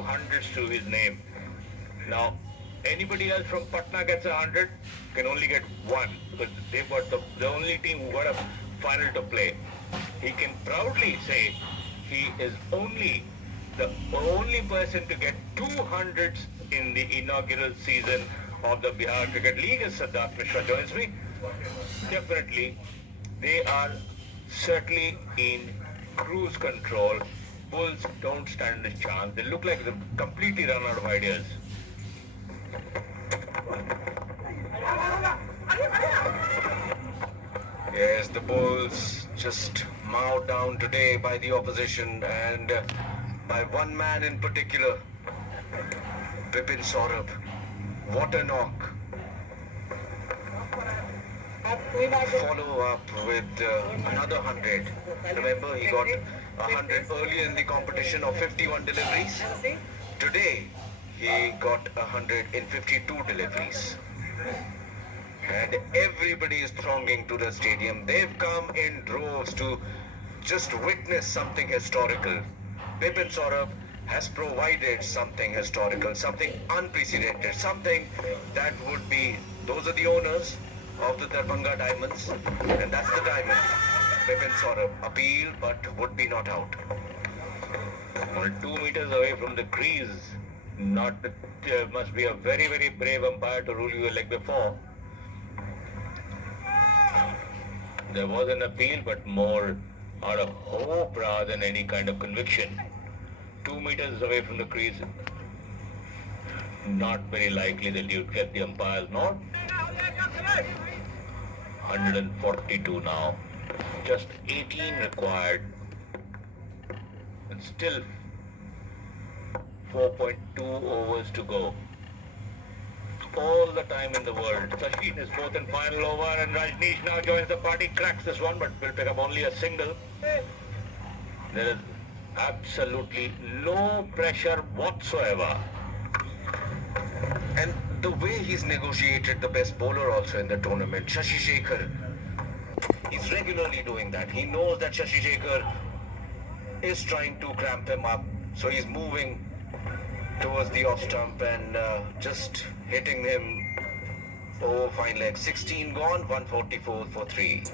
hundreds to his name. Now, anybody else from Patna gets 100 can only get one because they've got the only team who got a final to play. He can proudly say he is the only person to get 200s in the inaugural season of the Bihar Cricket League, as Siddharth Mishra joins me. Definitely, they are certainly in cruise control. Bulls don't stand a chance. They look like they've completely run out of ideas. Yes, the Bulls just mowed down today by the opposition and by one man in particular, Bipin Saurabh. What a knock. Follow up with another 100. Remember, he got 100 earlier in the competition of 51 deliveries. Today, he got 100 in 52 deliveries. And everybody is thronging to the stadium. They've come in droves to just witness something historical. Bipin Saurabh has provided something historical, something unprecedented, something that would be, those are the owners of the Darbhanga Diamonds, and that's the diamond. Bipin Saurabh, appeal but would be not out. Only 2 meters away from the crease. Must be a very, very brave umpire to rule you a leg before. There was an appeal, but more out of hope rather than any kind of conviction. 2 meters away from the crease, not very likely that you'd get the umpire's nod. 142 now. Just 18 required. And still 4.2 overs to go. All the time in the world. Sachin is fourth and final over, and Rajneesh now joins the party, cracks this one, but will pick up only a single. There is absolutely no pressure whatsoever. And the way he's negotiated the best bowler also in the tournament, Shashi Shekhar, he's regularly doing that. He knows that Shashi Shekhar is trying to cramp him up, so he's moving towards the off stump and just hitting him. Oh, fine leg. 16 gone, 144 for 3.